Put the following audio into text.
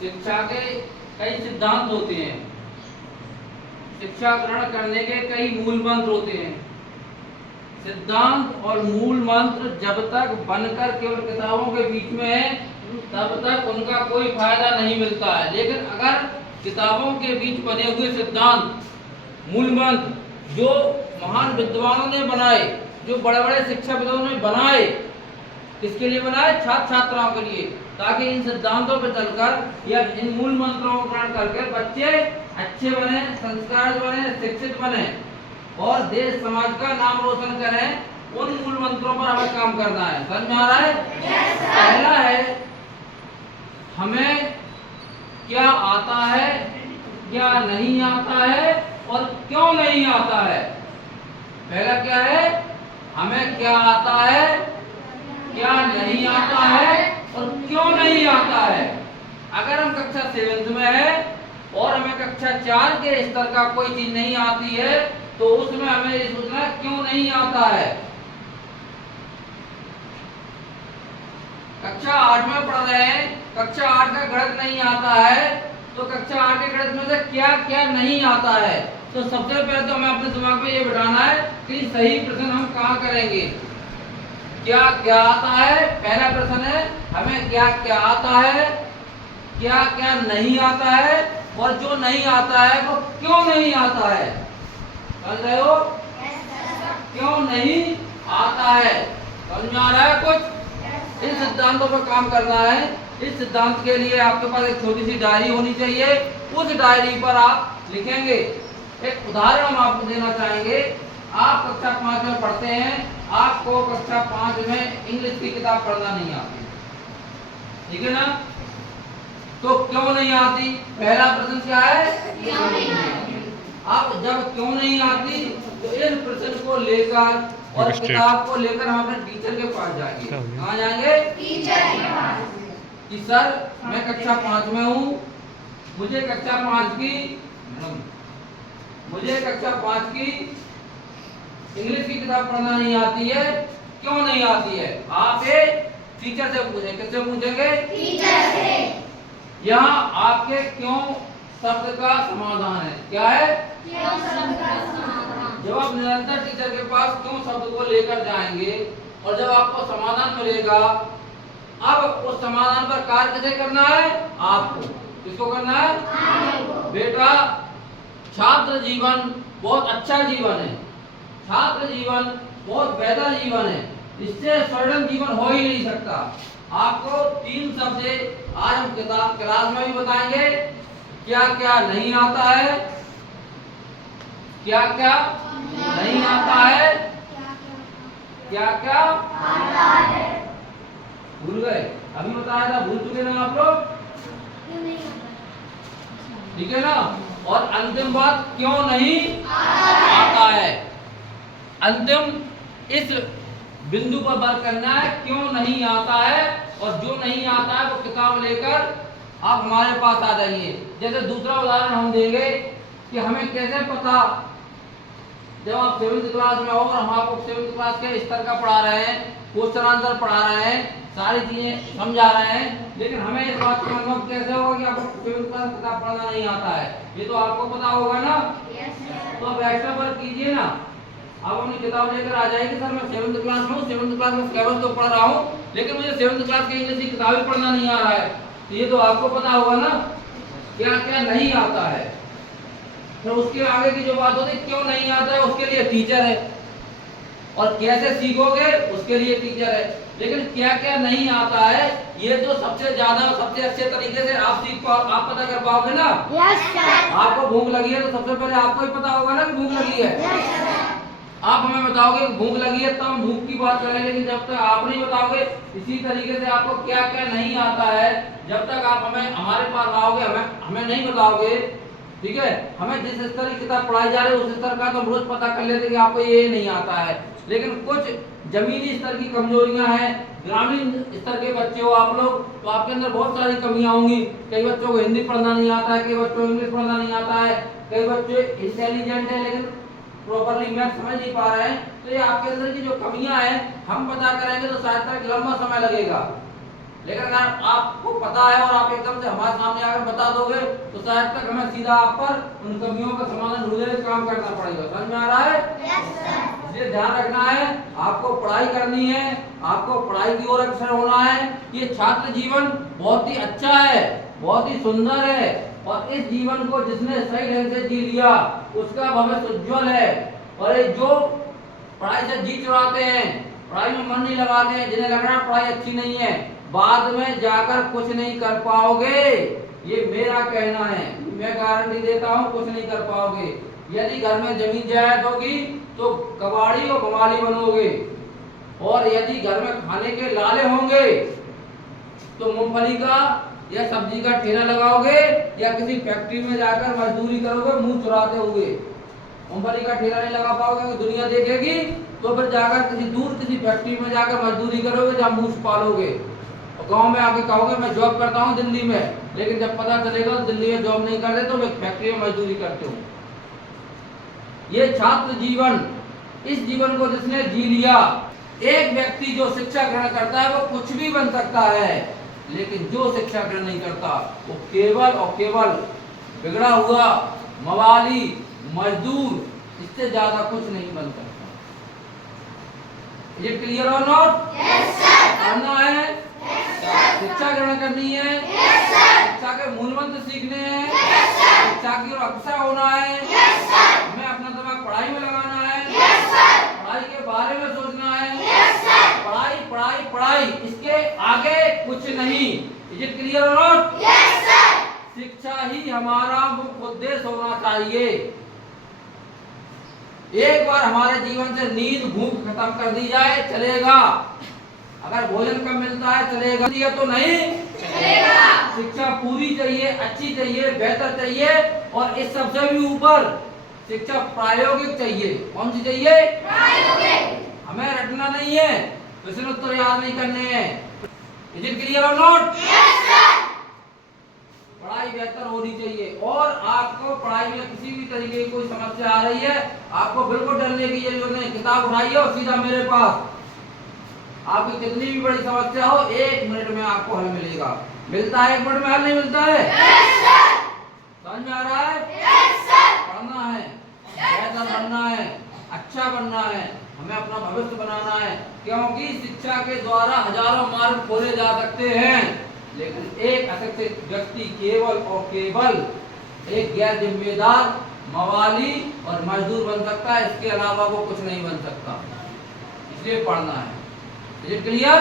शिक्षा के कई सिद्धांत होते हैं, शिक्षा ग्रहण करने के कई मूल मंत्र होते हैं। सिद्धांत और मूल मंत्र जब तक बनकर केवल किताबों के बीच में है तब तक उनका कोई फायदा नहीं मिलता है। लेकिन अगर किताबों के बीच बने हुए सिद्धांत, मूल मंत्र जो महान विद्वानों ने बनाए, जो बड़े बड़े शिक्षाविदों ने बनाए, किसके लिए बनाए? छात्र छात्राओं के लिए, ताकि इन सिद्धांतों पर चलकर या इन मूल मंत्रों को ग्रहण करके बच्चे अच्छे बने, संस्कार बने, शिक्षित बने और देश समाज का नाम रोशन करें। उन मूल मंत्रों पर हमें काम करना है। समझ में आ रहा है? पहला है हमें क्या आता है, क्या नहीं आता है और क्यों नहीं आता है। पहला क्या है? हमें क्या आता है, क्या नहीं आता है और क्यों नहीं आता है। अगर हम कक्षा 7 में है और हमें कक्षा 4 के स्तर का कोई चीज नहीं आती है तो उसमें हमें ये सोचना है क्यों नहीं आता है। कक्षा 8 में पढ़ रहे हैं, कक्षा 8 का गणित नहीं आता है तो कक्षा 8 के गणित में से क्या क्या नहीं आता है। तो सबसे पहले तो हमें अपने दिमाग में ये बिठाना है कि सही प्रश्न हम कहाँ करेंगे। क्या क्या आता है, पहला प्रश्न है हमें क्या क्या आता है, क्या क्या नहीं आता है और जो नहीं आता है वो क्यों नहीं आता है। समझ रहे हो? क्यों नहीं आता है। समझ में आ रहा है कुछ? इन सिद्धांतों पर काम करना है। इस सिद्धांत के लिए आपके पास एक छोटी सी डायरी होनी चाहिए। उस डायरी पर आप लिखेंगे। एक उदाहरण हम आपको देना चाहेंगे। आप कक्षा 5 में पढ़ते हैं, आपको कक्षा 5 में इंग्लिश की किताब पढ़ना नहीं आती, ठीक है ना? तो क्यों नहीं आती? पहला प्रश्न क्या है? क्यों नहीं आती। आप जब क्यों नहीं आती तो इस प्रश्न को लेकर और किताब को लेकर हम अपने टीचर के पास जाएंगे। कहाँ जाएंगे? टीचर के पास। कि सर मैं कक्षा 5 में हूँ, मुझे कक्षा 5 की इंग्लिश की किताब पढ़ना नहीं आती है। क्यों नहीं आती है? आप टीचर से पूछें। किससे पूछेंगे? टीचर से। यहाँ आपके क्यों शब्द का समाधान है। क्या है? क्यों शब्द का समाधान। जब आप निरंतर टीचर के पास क्यों शब्द को लेकर जाएंगे और जब आपको समाधान मिलेगा, अब उस समाधान पर कार्य कैसे करना है? आपको। किसको करना है? आपको। बेटा छात्र जीवन बहुत अच्छा जीवन है, छात्र जीवन बहुत बेहतर जीवन है, इससे स्वर्णिम जीवन हो ही नहीं सकता। आपको 3 शब्द आज हम किताब क्लास में भी बताएंगे। क्या क्या नहीं आता है, क्या क्या नहीं आता है, क्या क्या आता है। भूल गए? अभी बताया था, भूल चुके ना आप लोग? ठीक है ना? और अंतिम बात क्यों नहीं आता है। अंतिम इस बिंदु पर बात करना है क्यों नहीं आता है और जो नहीं आता है वो किताब लेकर आप हमारे पास आ जाइए। जैसे दूसरा उदाहरण हम देंगे कि हमें कैसे पता, जब आप 7th क्लास में हो और हम आपको 7th क्लास के स्तर का पढ़ा रहे हैं, क्वेश्चन आंसर पढ़ा रहे हैं, सारी चीजें समझा रहे हैं, लेकिन हमें इस बात का अनुभव कैसे होगा कि आपको 7th क्लास किताब पढ़ना नहीं आता है। ये तो आपको पता होगा ना? तो अब एक्स्ट्रा वर्क कीजिए ना। आप अपनी किताब लेकर आ जाएंगे। सर मैं 7th क्लास में हूँ, 7th क्लास में सिलेबस तो पढ़ रहा हूँ, लेकिन मुझे 7th क्लास की इंग्लिश की किताब ही पढ़ना नहीं आ रहा है। तो ये तो आपको पता होगा ना क्या क्या नहीं आता है। तो उसके आगे की जो बात होती है क्यों नहीं आता है, उसके लिए टीचर है, और कैसे सीखोगे उसके लिए टीचर है। लेकिन क्या क्या नहीं आता है ये तो सबसे ज्यादा सबसे अच्छे तरीके से आप सीख पाओ, आप पता कर पाओगे ना? Yes sir. आपको भूख लगी है तो सबसे पहले आपको ही पता होगा ना कि भूख लगी है। Yes sir. आप हमें बताओगे भूख लगी है तो हम भूख की बात करेंगे, लेकिन जब तक आप नहीं बताओगे, इसी तरीके से आपको क्या क्या नहीं आता है जब तक आप हमें हमारे पास आओगे, हमें नहीं बताओगे, ठीक है? हमें जिस स्तर की किताब पढ़ाई जा रही है उस स्तर का तो हम रोज पता कर लेते कि आपको ये नहीं आता है। लेकिन कुछ जमीनी स्तर की कमजोरियां हैं, ग्रामीण स्तर के बच्चे हो आप लोग, तो आपके अंदर बहुत सारी कमियां होंगी। कई बच्चों को हिंदी पढ़ना नहीं आता है, कई बच्चों को इंग्लिश पढ़ना नहीं आता है, कई बच्चे इंटेलिजेंट है लेकिन प्रॉपर्ली मैथ समझ नहीं पा रहे हैं। तो ये आपके अंदर की जो कमियां हैं हम पता करेंगे तो शायद तक लंबा समय लगेगा। लेकिन अगर आपको पता है और आप एकदम से हमारे सामने आ बता दोगे तो शायद तक हमें सीधा आप पर उन कमियों का समाधान ढूंढने का काम करना पड़ेगा। समझ में आ रहा है? इसलिए ध्यान रखना है, आपको पढ़ाई करनी है, आपको पढ़ाई की ओर अग्रसर होना है। ये छात्र जीवन बहुत ही अच्छा है, बहुत ही सुंदर है, और इस जीवन को जिसने सही ढंग से जी लिया उसका भविष्य उज्जवल है। और ये जो पढ़ाई से जी चुराते हैं, पढ़ाई में मन नहीं लगाते हैं, जिन्हें लग रहा है पढ़ाई अच्छी नहीं है, बाद में जाकर कुछ नहीं कर पाओगे। ये मेरा कहना है, मैं गारंटी देता हूँ कुछ नहीं कर पाओगे। यदि घर में जमीन जायदाद होगी तो कबाड़ी और बवाली बनोगे, और यदि घर में खाने के लाले होंगे तो मूंगफली का या सब्जी का ठेला लगाओगे या किसी फैक्ट्री में जाकर मजदूरी करोगे मुंह चुराते हुए। मूंगफली का ठेला नहीं लगा पाओगे, दुनिया देखेगी, तो फिर जाकर किसी फैक्ट्री में जाकर मजदूरी करोगे जहाँ मुंह पालोगे, और गांव में आके कहोगे मैं जॉब करता हूँ दिल्ली में, लेकिन जब पता चलेगा दिल्ली में जॉब नहीं करते तो मैं फैक्ट्री में मजदूरी करते हूँ। ये छात्र जीवन, इस जीवन को जिसने जी लिया, एक व्यक्ति जो शिक्षा ग्रहण करता है वो कुछ भी बन सकता है, लेकिन जो शिक्षा ग्रहण नहीं करता वो केवल और केवल बिगड़ा हुआ मवाली मजदूर, इससे ज्यादा कुछ नहीं बन सकता। ये क्लियर और नॉट? पढ़ना है, शिक्षा ग्रहण करनी है, शिक्षा के मूल मंत्र सीखने हैं, शिक्षा की ओर अग्रसर होना है, हमें अपना दिमाग पढ़ाई में लगाना है, पढ़ाई के बारे में सोचना है, पढ़ाई पढ़ाई पढ़ाई, इसके आगे कुछ नहीं। इज इट क्लियर और नॉट? शिक्षा ही हमारा मुख्य उद्देश्य होना चाहिए। एक बार हमारे जीवन से नींद भूख खत्म कर दी जाए चलेगा, अगर भोजन कम मिलता है चलेगा, ये तो नहीं चलेगा। शिक्षा पूरी चाहिए, अच्छी चाहिए, बेहतर चाहिए, और इस सबसे भी ऊपर शिक्षा प्रायोगिक चाहिए। कौन सी चाहिए? प्रायोगिक। हमें रटना नहीं है, प्रश्न उत्तर याद नहीं करने हैं। इज इट क्लियर और नॉट? पढ़ाई बेहतर होनी चाहिए, और आपको पढ़ाई में किसी भी तरीके की कोई समस्या आ रही है, आपको बिल्कुल डरने की जरूरत नहीं। किताब उठाइए और सीधा मेरे पास, आपकी कितनी भी बड़ी समस्या हो 1 मिनट में आपको हल मिलेगा। मिलता है 1 मिनट में हल? नहीं मिलता है? समझ में आ रहा है? पढ़ना है, बेहतर बनना है, अच्छा बनना है, हमें अपना भविष्य बनाना है, क्योंकि शिक्षा के द्वारा हजारों मार्ग खोले जा सकते हैं, लेकिन एक अशिक्षित व्यक्ति केवल और केवल एक गैर जिम्मेदार मवाली और मजदूर बन सकता है, इसके अलावा वो कुछ नहीं बन सकता। इसलिए पढ़ना है। Is it clear?